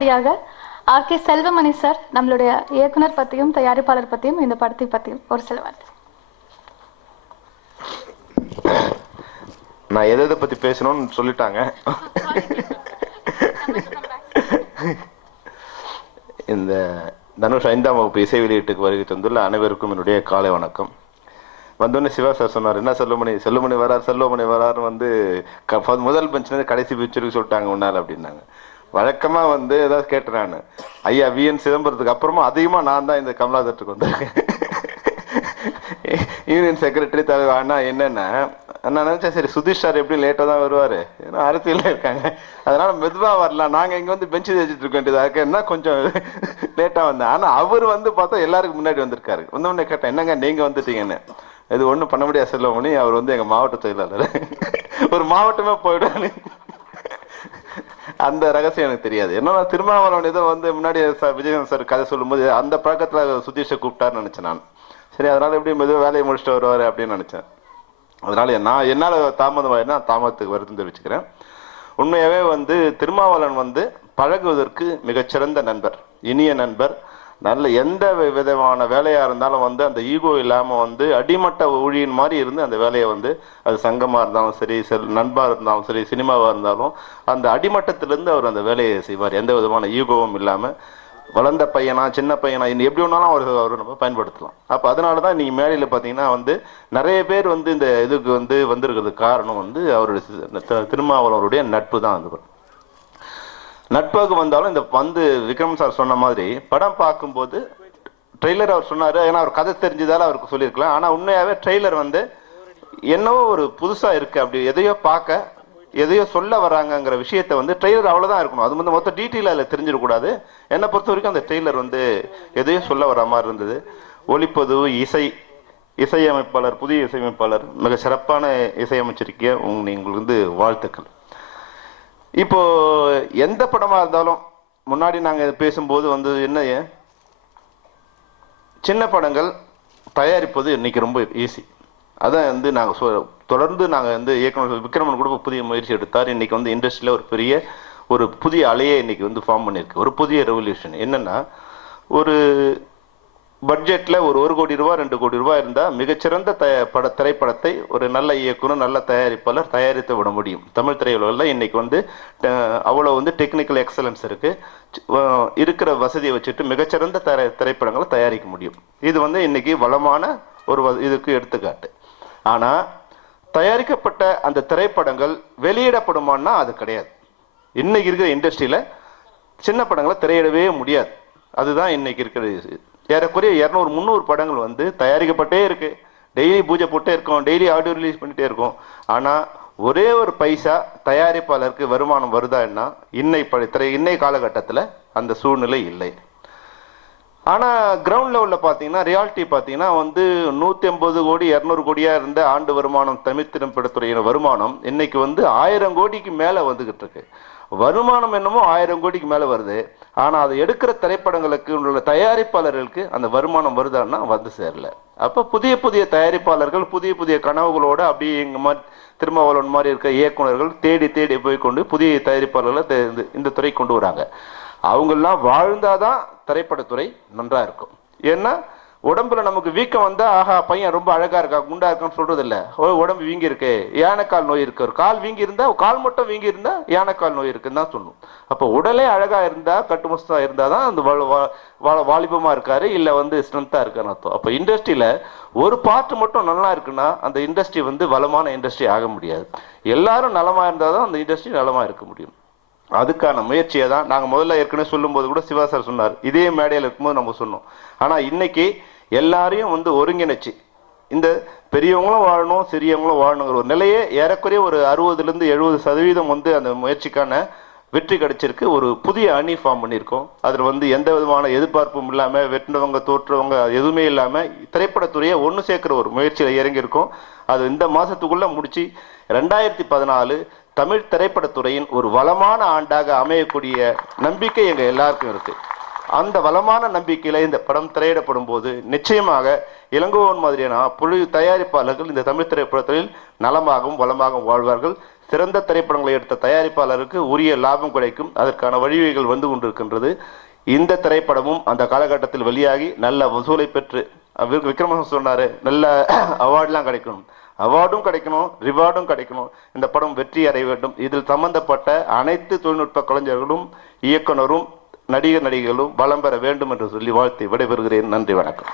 RK Selvamani sir நம்மளுடைய இயக்குனர் பற்றியும் தயாரிப்பாளர் பற்றியும் இந்த படத்தை பற்றியும் ஒரு சில வார்த்தை. நான் எதை பற்றி பேசணும்னு சொல்லிட்டாங்க. இந்த தனுஷ் 5ஆம் வகுப்பு இசை வெளியீட்டுக்கு வருகை தந்துள்ள அனைவருக்கும் என்னுடைய காலை வணக்கம். வந்தோடனே சிவா சார் சொன்னார், என்ன செல்வமணி வரார் வந்து முதல் பெஞ்சிலேருந்து கடைசி பெஞ்சுக்கு சொல்லிட்டாங்க உன்னால் அப்படின்னாங்க. வழக்கமாக வந்து ஏதாவது கேட்டேன் நான், ஐயா விஎன் சிதம்பரத்துக்கு அப்புறமா அதிகமாக நான் தான் இந்த கமலாதத்துக்கு வந்திருக்கேன். யூனியன் செக்ரட்டரி தலைவர். ஆனால் என்னென்னா நான் நினச்சேன், சரி சுதீஷ் சார் எப்படி லேட்டாக தான் வருவார், ஏன்னா அரசியலில் இருக்காங்க, அதனால் மெதுவாக வரலாம், நாங்கள் இங்கே வந்து பெஞ்சு தேய்ச்சிட்டு இருக்க வேண்டியதாக என்ன கொஞ்சம் லேட்டாக வந்தேன். ஆனால் அவர் வந்து பார்த்தா எல்லாருக்கும் முன்னாடி வந்திருக்காரு. வந்தோடனே கேட்டேன், என்னங்க நீங்கள் வந்துட்டீங்கன்னு. இது ஒன்றும் பண்ண முடியாது செல்வமணி, அவர் வந்து எங்கள் மாவட்ட செயலாளர், ஒரு மாவட்டமே போயிடுவாரு. அந்த ரகசியம் எனக்கு தெரியாது. என்னன்னா திருமாவளவன் இதை வந்து முன்னாடி விஜயகாந்த் சார் கதை சொல்லும்போது அந்த பழக்கத்தில் சுதீஷை கூப்பிட்டாருன்னு நினச்சேன் நான். சரி, அதனால் எப்படி மெதுவாக வேலையை முடிச்சுட்டு வருவார் அப்படின்னு நினச்சேன். அதனால என்னால் தாமதமாயிருந்தா தாமதத்துக்கு வருதுன்னு தெரிவிச்சுக்கிறேன். உண்மையாகவே வந்து திருமாவளவன் வந்து பழகுவதற்கு மிகச்சிறந்த நண்பர், இனிய நண்பர். நல்ல எந்த விதமான வேலையாக இருந்தாலும் வந்து அந்த ஈகோ இல்லாமல் வந்து அடிமட்ட ஊழியின் மாதிரி இருந்து அந்த வேலையை வந்து, அது சங்கமாக இருந்தாலும் சரி, நண்பாக இருந்தாலும் சரி, சினிமாவாக இருந்தாலும் அந்த அடிமட்டத்திலேருந்து அவர் அந்த வேலையை செய்வார். எந்த விதமான ஈகோவும் இல்லாமல் வளர்ந்த பையனா சின்ன பையனா இன்னும் எப்படி வேணாலும் அவர் நம்ம பயன்படுத்தலாம். அப்போ அதனால தான் நீங்கள் மேடையில் பார்த்தீங்கன்னா வந்து நிறைய பேர் வந்து இந்த இதுக்கு வந்து வந்திருக்கிறதுக்கு காரணம் வந்து அவருடைய திருமாவளவருடைய நட்பு தான். அது நட்பாக வந்தாலும் இந்த வந்து விக்ரம் சார் சொன்ன மாதிரி படம் பார்க்கும்போது ட்ரெய்லர் அவர் சொன்னார், ஏன்னா அவர் கதை தெரிஞ்சதால அவருக்கு சொல்லியிருக்கலாம். ஆனால் உண்மையாகவே ட்ரெய்லர் வந்து என்னவோ ஒரு புதுசாக இருக்குது, அப்படி எதையோ பார்க்க எதையோ சொல்ல வராங்கங்கிற விஷயத்த வந்து ட்ரெய்லர் அவ்வளோதான் இருக்கணும். அது வந்து மொத்த டீட்டெயிலாக அதில் தெரிஞ்சிடக்கூடாது. என்னை பொறுத்த வரைக்கும் அந்த ட்ரெய்லர் வந்து எதையோ சொல்ல வர மாதிரி இருந்தது. ஒளிப்பதிவு, இசையமைப்பாளர், புதிய இசையமைப்பாளர் மிக சிறப்பான இசையமைச்சிருக்கீங்க, உங்களுக்கு வந்து வாழ்த்துக்கள். இப்போ எந்த படமாக இருந்தாலும் முன்னாடி நாங்கள் பேசும்போது வந்து என்ன, சின்ன படங்கள் தயாரிப்பது இன்னைக்கு ரொம்ப ஈஸி. அதான் வந்து நாங்கள் தொடர்ந்து நாங்கள் வந்து இயக்குனர் விக்ரமன் கூட புதிய முயற்சி எடுத்தார். இன்னைக்கு வந்து இண்டஸ்ட்ரியில் ஒரு புதிய அலையை இன்னைக்கு வந்து ஃபார்ம் பண்ணியிருக்கு, ஒரு புதிய ரெவல்யூஷன். என்னென்னா, ஒரு பட்ஜெட்டில் ஒரு 1 கோடி ரூபா 2 கோடி ரூபாய் இருந்தால் மிகச்சிறந்த திரைப்படத்தை ஒரு நல்ல இயக்குனர், நல்ல தயாரிப்பாளர் தயாரித்து விட முடியும். தமிழ் திரையுலகில் இன்னைக்கு வந்து அவ்வளோ வந்து டெக்னிக்கல் எக்ஸலன்ஸ் இருக்கிற வசதியை வச்சுட்டு மிகச்சிறந்த திரைப்படங்களை தயாரிக்க முடியும். இது வந்து இன்னைக்கு வளமான ஒரு இதுக்கு எடுத்துக்காட்டு. ஆனால் தயாரிக்கப்பட்ட அந்த திரைப்படங்கள் வெளியிடப்படுமான்னா அது கிடையாது. இன்னைக்கு இருக்கிற இண்டஸ்ட்ரியில் சின்ன படங்களை திரையிடவே முடியாது. அதுதான் இன்னைக்கு இருக்கிற ஏறக்குறைய 200-300 படங்கள் வந்து தயாரிக்கப்பட்டே இருக்கு, டெய்லி பூஜை போட்டே இருக்கோம், டெய்லி ஆடியோ ரிலீஸ் பண்ணிட்டே இருக்கோம். ஆனால் ஒரே ஒரு பைசா தயாரிப்பாளருக்கு வருமானம் வருதான்னா இன்னை காலகட்டத்தில் அந்த சூழ்நிலை இல்லை. ஆனால் கிரவுண்ட் லெவலில் பார்த்தீங்கன்னா, ரியாலிட்டி பார்த்தீங்கன்னா வந்து 150 கோடி 200 கோடியாக இருந்த ஆண்டு வருமானம் தமிழ் திரைப்படத்துறையின் வருமானம் இன்னைக்கு வந்து 1000 கோடிக்கு மேலே வந்துகிட்டு இருக்கு. வருமானம் என்னமோ 1000 கோடிக்கு மேலே வருது. ஆனால் அதை எடுக்கிற திரைப்படங்களுக்கு உள்ள தயாரிப்பாளர்களுக்கு அந்த வருமானம் வருதான்னா வந்து சேரல. அப்போ புதிய தயாரிப்பாளர்கள் புதிய கனவுகளோடு அப்படி எங்கள் மாதிரி திருமாவளவன் மாதிரி இருக்க இயக்குநர்கள் தேடி போய்கொண்டு புதிய தயாரிப்பாளர்களை இந்த துறை கொண்டு வராங்க. அவங்கெல்லாம் வாழ்ந்தாதான் திரைப்படத்துறை நன்றா இருக்கும். ஏன்னா உடம்புல நமக்கு வீக்கம் வந்தா, ஆஹா பையன் ரொம்ப அழகா இருக்கா, குண்டா இருக்கான்னு சொல்றது இல்லை. உடம்பு வீங்கி இருக்கு, யானைக்கால் நோய் இருக்கு, ஒரு கால் வீங்கி இருந்தா, கால் மட்டும் வீங்கி இருந்தா யானைக்கால் நோய் இருக்குன்னு தான் சொல்லணும். அப்போ உடலே அழகா இருந்தா, கட்டுமஸ்தா இருந்தாதான் அந்த வாலிபமா இருக்காரு, இல்லை வந்து ஸ்ட்ரென்த்தா இருக்கான்னு அர்த்தம். அப்போ இண்டஸ்ட்ரியில ஒரு பார்ட் மட்டும் நல்லா இருக்குன்னா அந்த இண்டஸ்ட்ரி வந்து வளமான இண்டஸ்ட்ரி ஆக முடியாது. எல்லாரும் நலமா இருந்தாதான் அந்த இண்டஸ்ட்ரி நலமா இருக்க முடியும். அதுக்கான முயற்சியை தான் நாங்கள் முதல்ல ஏற்கனவே சொல்லும்போது கூட சிவா சார் சொன்னார், இதே மேடையில் இருக்கும்போது நம்ம சொன்னோம். ஆனால் இன்னைக்கு எல்லாரையும் வந்து ஒருங்கிணைச்சு இந்த பெரியவங்களும் வாழணும், சிறியவங்களும் வாழணுங்கிற ஒரு நிலையே ஏறக்குறைய ஒரு 60-70% வந்து அந்த முயற்சிக்கான வெற்றி கிடைச்சிருக்கு. ஒரு புதிய அணி ஃபார்ம் பண்ணியிருக்கோம். அதில் வந்து எந்த விதமான எதிர்பார்ப்பும் இல்லாமல், வெட்டினவங்க தோற்றவங்க எதுவுமே இல்லாமல் திரைப்படத்துறையை ஒன்று சேர்க்குற ஒரு முயற்சியில் இறங்கியிருக்கோம். அது இந்த மாதத்துக்குள்ளே முடித்து 2014 தமிழ் திரைப்படத்துறையின் ஒரு வளமான ஆண்டாக அமையக்கூடிய நம்பிக்கை எங்கள் எல்லாருக்கும் இருக்குது. அந்த வளமான நம்பிக்கையில் இந்த படம் திரையிடப்படும் போது நிச்சயமாக இளங்கோவன் மாதிரியான தயாரிப்பாளர்கள் இந்த தமிழ் திரைப்படத்தில் நலமாகவும் வளமாகவும் வாழ்வார்கள். சிறந்த திரைப்படங்களை எடுத்த தயாரிப்பாளருக்கு உரிய லாபம் கிடைக்கும். அதற்கான வழிவகைகள் வந்து கொண்டிருக்கின்றது. இந்த திரைப்படமும் அந்த காலகட்டத்தில் வெளியாகி நல்ல வசூலை பெற்று விக்ரமன் சொன்னாரு, நல்ல அவார்ட்லாம் கிடைக்கணும், அவார்டும் கிடைக்கணும், ரிவார்டும் கிடைக்கணும். இந்த படம் வெற்றி அடைய வேண்டும். இதில் சம்பந்தப்பட்ட அனைத்து தொழில்நுட்ப கலைஞர்களும் இயக்குனரும் நடிகர்களும் வளம் பெற வேண்டும் என்று சொல்லி வாழ்த்தி விடைபெறுகிறேன். நன்றி, வணக்கம்.